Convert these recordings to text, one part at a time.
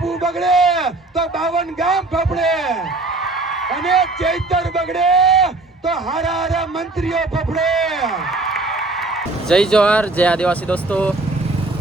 બાપુ બગડે તો બાવન ગામ ફફડે અને ચૈતર બગડે તો હારા હારા મંત્રીઓ ફફડે જય જવાહર જય આદિવાસી દોસ્તો.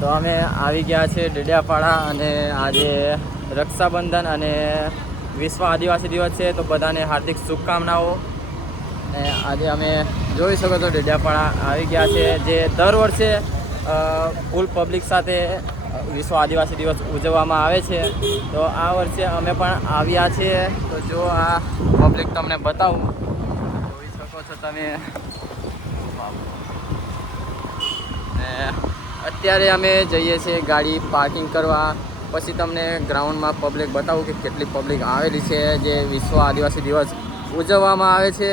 તો અમે આવી ગયા છે ડેડિયાપાડા અને આજે રક્ષાબંધન અને વિશ્વ આદિવાસી દિવસ છે, તો બધાને હાર્દિક શુભકામનાઓ. અને આજે અમે જોઈ શકો છો ડેડિયાપાડા આવી ગયા છે. જે દર વર્ષે ફૂલ પબ્લિક સાથે વિશ્વ આદિવાસી દિવસ ઉજવવામાં આવે છે. તો આ વર્ષે અમે પણ આવ્યા છીએ. તો જો આ પબ્લિક તમને બતાવું. જોઈ શકો છો તમે. અત્યારે અમે જઈએ છીએ ગાડી પાર્કિંગ કરવા. પછી તમને ગ્રાઉન્ડમાં પબ્લિક બતાવું કે કેટલી પબ્લિક આવેલી છે, જે વિશ્વ આદિવાસી દિવસ ઉજવવામાં આવે છે.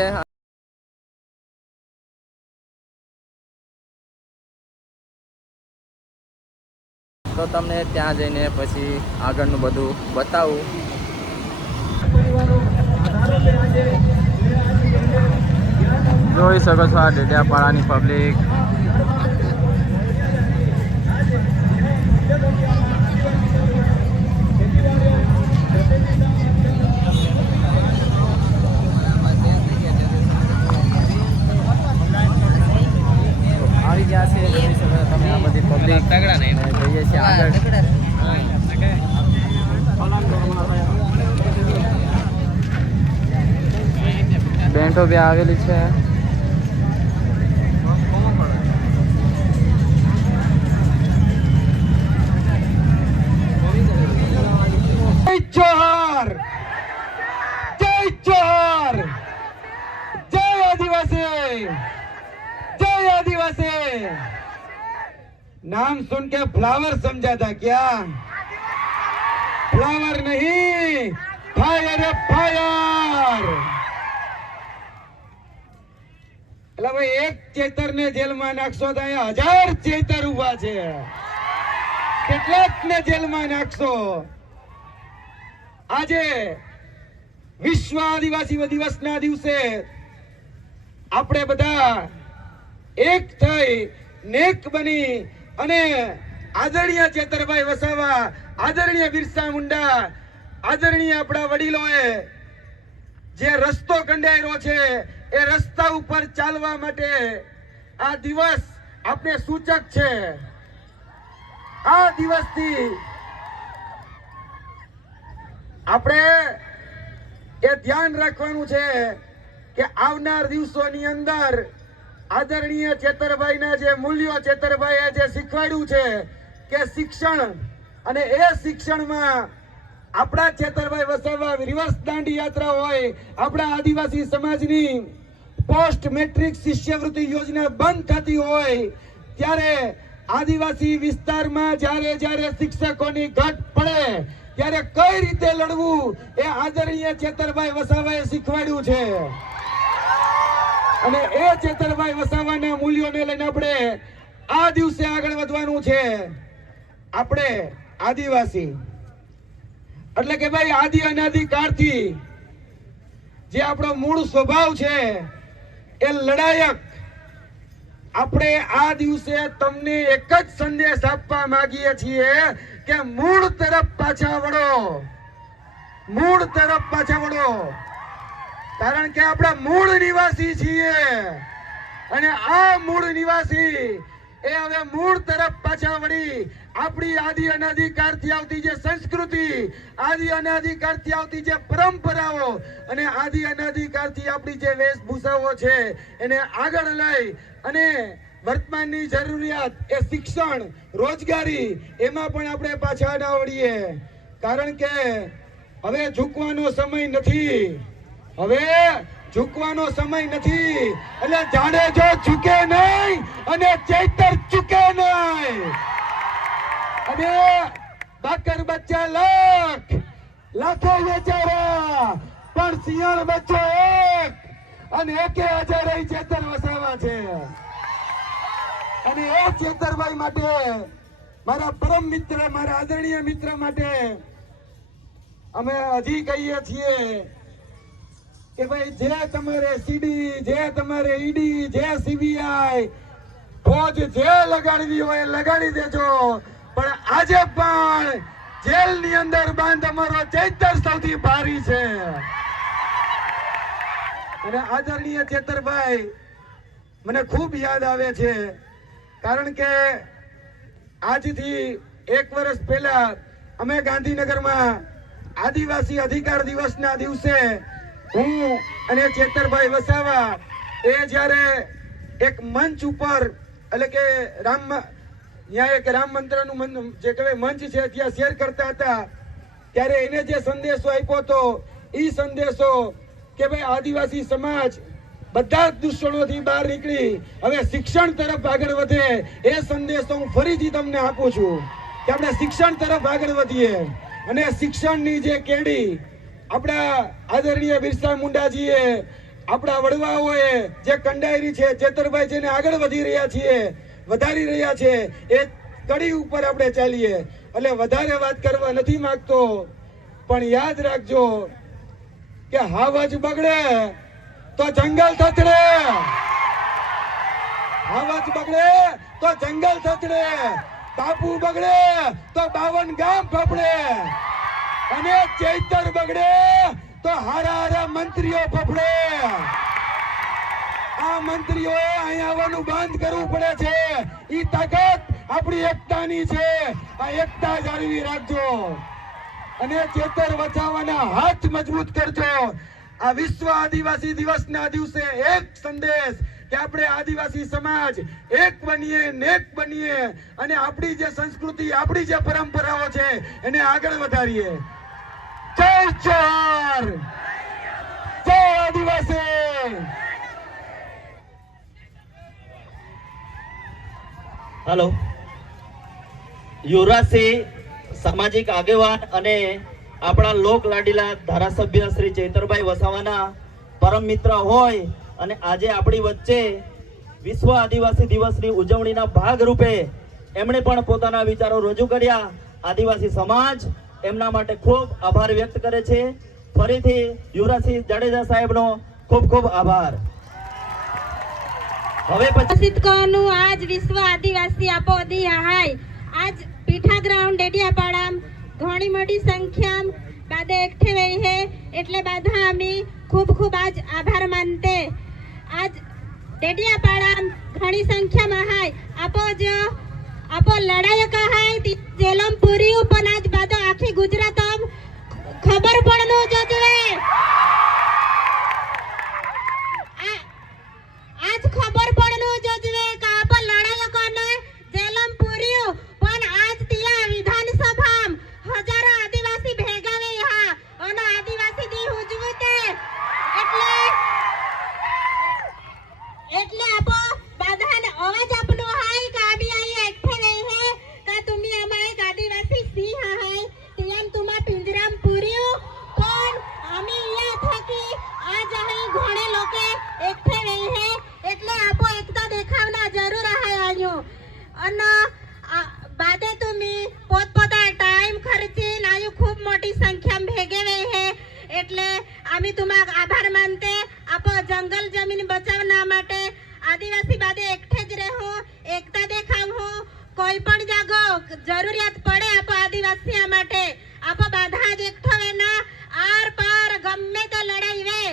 તો તમને ત્યાં જઈને પછી આગળનું બધું બતાવું. જોઈ શકો છો આ ડેડિયાપાડાની પબ્લિક બેન્ટો બી આવેલી છે જય જોહર જય જોહર જય आदिवासी जय आदिवासी नाम सुन के फ्लावर समझा था क्या फ्लावर नहीं फायर फायर એટલે ભાઈ એક ચેતર ને જેલમાં નાખશો તો અહીંયા હજાર ચેતર ઊભા છે. કેટલાક ને જેલમાં નાખશો. આજે વિશ્વ આદિવાસી દિવસના દિવસે આપણે બધા એક થઈ નેક બની અને આદરણીય ચેતરભાઈ વસાવા, આદરણીય બિરસા મુંડા, આદરણીય આપણા વડીલોએ જે રસ્તો કંડાયેલો છે, એ રસ્તા ઉપર ચાલવા માટે આ દિવસ આપણે સૂચક છે. આ દિવસથી આપણે એ ધ્યાન રાખવાનું છે કે આવનાર દિવસોની અંદર આદરણીય ચેતરભાઈના જે મૂલ્યો ચેતરભાઈએ જે શીખવાડ્યું છે કે શિક્ષણ અને એ શિક્ષણમાં આપણા છેતરભાઈ વસાવા રિવર્સ દાંડી યાત્રા હોય, આપણા આદિવાસી સમાજની પોસ્ટ મેટ્રિક શિષ્યવૃત્તિ યોજના બંધ થતી હોય, ત્યારે આદિવાસી વિસ્તારમાં જ્યારે જ્યારે શિક્ષકોની ઘટ પડે, ત્યારે કઈ રીતે લડવું એ આદરણીય ચેતરભાઈ વસાવાએ શીખવાડ્યું છે. અને એ ચેતરભાઈ વસાવાના મૂલ્યોને લઈને આપણે આ દિવસે આગળ વધવાનું છે. આપણે આદિવાસી એટલે કે ભાઈ આદિ અનાદિ કાળથી જે આપણો મૂળ સ્વભાવ છે, એ લડાયક. આપણે આ દિવસે તમને એક જ સંદેશ આપવા માંગીએ છીએ કે મૂળ તરફ પાછા વળો. મૂળ તરફ પાછા વળો. કારણ કે આપણે મૂળ નિવાસી છીએ. અને આ મૂળ નિવાસી એ હવે મૂળ તરફ પાછા વળી આપણી આદિ અનાદિકાળથી આવતી જે સંસ્કૃતિ, આદિ અનાદિકાળથી આવતી જે પરંપરાઓ અને આદિ અનાધિકારથી આપણી જે વેશભૂષાઓ છે, એને આગળ લઈ અને વર્તમાનની જરૂરિયાત એ શિક્ષણ, રોજગારી, એમાં પણ આપણે પાછા ના વળીએ. કારણ કે હવે ઝૂકવાનો સમય નથી. હવે ઝૂકવાનો સમય નથી. એટલે જાડેજો ઝૂકે નહીં અને ચૈતર ચૂકે નહીં. અને બાકર બચ્ચા લાખ. લાખો વેચારા, પણ સિંહણ બચ્ચો એક. અને એકે હજાર ચેતર વસાવા છે. અને એ ચેતરભાઈ માટે, મારા પરમ મિત્ર, મારા આદરણીય મિત્ર માટે અમે હજી કહીએ છીએ કે ભાઈ, જે તમારે સીડી જે તમારે ઈડી જે સીબીઆઈ ફોજ જે લગાડવી હોય લગાડી દેજો. પણ આજે પણ જેલની અંદર બાંધ અમારો ચૈતર સૌથી ભારી છે. અને આદરણીય ચેતરભાઈ, મને ખૂબ યાદ આવે છે, કારણ કે આજથી એક વર્ષ પહેલા અમે ગાંધીનગરમાં આદિવાસી અધિકાર દિવસના દિવસે હું અને ચેતરભાઈ વસાવા, એ જ્યારે એક મંચ ઉપર, એટલે કે રામ ત્યાં એક રામ મંત્રનું જે કહેવાય મંચ છે, ત્યાં શેર કરતા હતા, ત્યારે એને જે સંદેશો આપ્યો હતો એ સંદેશો કે ભાઈ આદિવાસી સમાજ બધા જ દૂષણોથી બહાર નીકળી, હવે શિક્ષણ તરફ આગળ વધે, એ સંદેશો હું ફરીથી તમને આપું છું કે આપણે શિક્ષણ તરફ આગળ વધીએ. અને શિક્ષણની જે કેડી આપણા આદરણીય બિરસા મુંડાજીએ, આપણા વડવાઓએ જે કંડાયરી છે ચેતરભાઈ જેને આગળ વધી રહ્યા છીએ, વધારી રહ્યા છે, એ કડી ઉપર આપણે ચાલીએ. એટલે વધારે વાત કરવા નથી માંગતો, પણ યાદ રાખજો કે હાવજ બગડે તો જંગલ થતડે. હાવજ બગડે તો જંગલ થતડે. બાપુ બગડે તો બાવન ગામ ફફડે. અને ચૈતર બગડે તો હારા હારા મંત્રીઓ ફફડે. આ મંત્રીઓએ અહીંયા આવવાનું બંધ કરવું પડે છે. ઈ તાકાત આપણી એકતાની છે. આ એકતા જાળવી રાખજો. અને ચેતર બચાવવાના હાથ મજબૂત કરજો. આ વિશ્વ આદિવાસી દિવસના દિવસે એક સંદેશ કે આપણે આદિવાસી સમાજ એક બનીએ, નેક બનીએ અને આપણી જે સંસ્કૃતિ, આપણી જે પરંપરાઓ છે એને આગળ વધારીએ. હાલો યુવરાજસિંહ સામાજિક આગેવાન અને આપણા લોક લાડીલા ધારાસભ્ય શ્રી ચૈતરભાઈ વસાવાના પરમ મિત્ર હોય અને આજે આપણી વચ્ચે વિશ્વ આદિવાસી દિવસની ઉજવણીના ભાગ રૂપે એમણે પણ પોતાના વિચારો રજૂ કર્યા. આદિવાસી સમાજ એમના માટે ખૂબ આભાર વ્યક્ત કરે છે. ફરીથી યુવરાજસિંહ જાડેજા સાહેબનો ખૂબ ખૂબ આભાર. હવે પ્રસિદ્ધ કોનું આજ વિશ્વ આદિવાસી આપો દી હાય. આજ પીઠા ગ્રાઉન્ડ ડેડિયાપાડામ, ઘણી મોટી સંખ્યામ બાદે એકઠે વહી હે. એટલે બધા અમે ખૂબ ખૂબ આજ આભાર માનતે. આજ ડેડિયાપાડામ ઘણી સંખ્યામાં હાય. આપો જો આપો લડાઈ કહાય તી જેલમ પૂરી પણ આજ બાદ આખી ગુજરાત ખબર પડનું જોજવે खूप मोठी संख्या भेगे वेळ हे એટલે અમે તુમા આભાર માનતે. આપો જંગલ જમીન બચાવના માટે આદિવાસી બાદે એકઠે જ રહો, એકતા દેખાવ. હો કોઈ પણ જાગો, જરૂરિયાત પડે આપો આદિવાસીઓ માટે. આપો બાધા જ એકઠો વેના. આર પાર ગમે તે લડાઈ વે.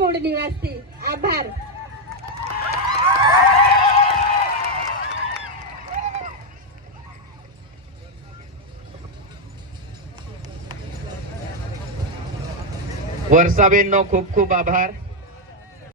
મૂળ નિવાસી. આભાર. વર્ષાબેન નો ખૂબ ખૂબ આભાર.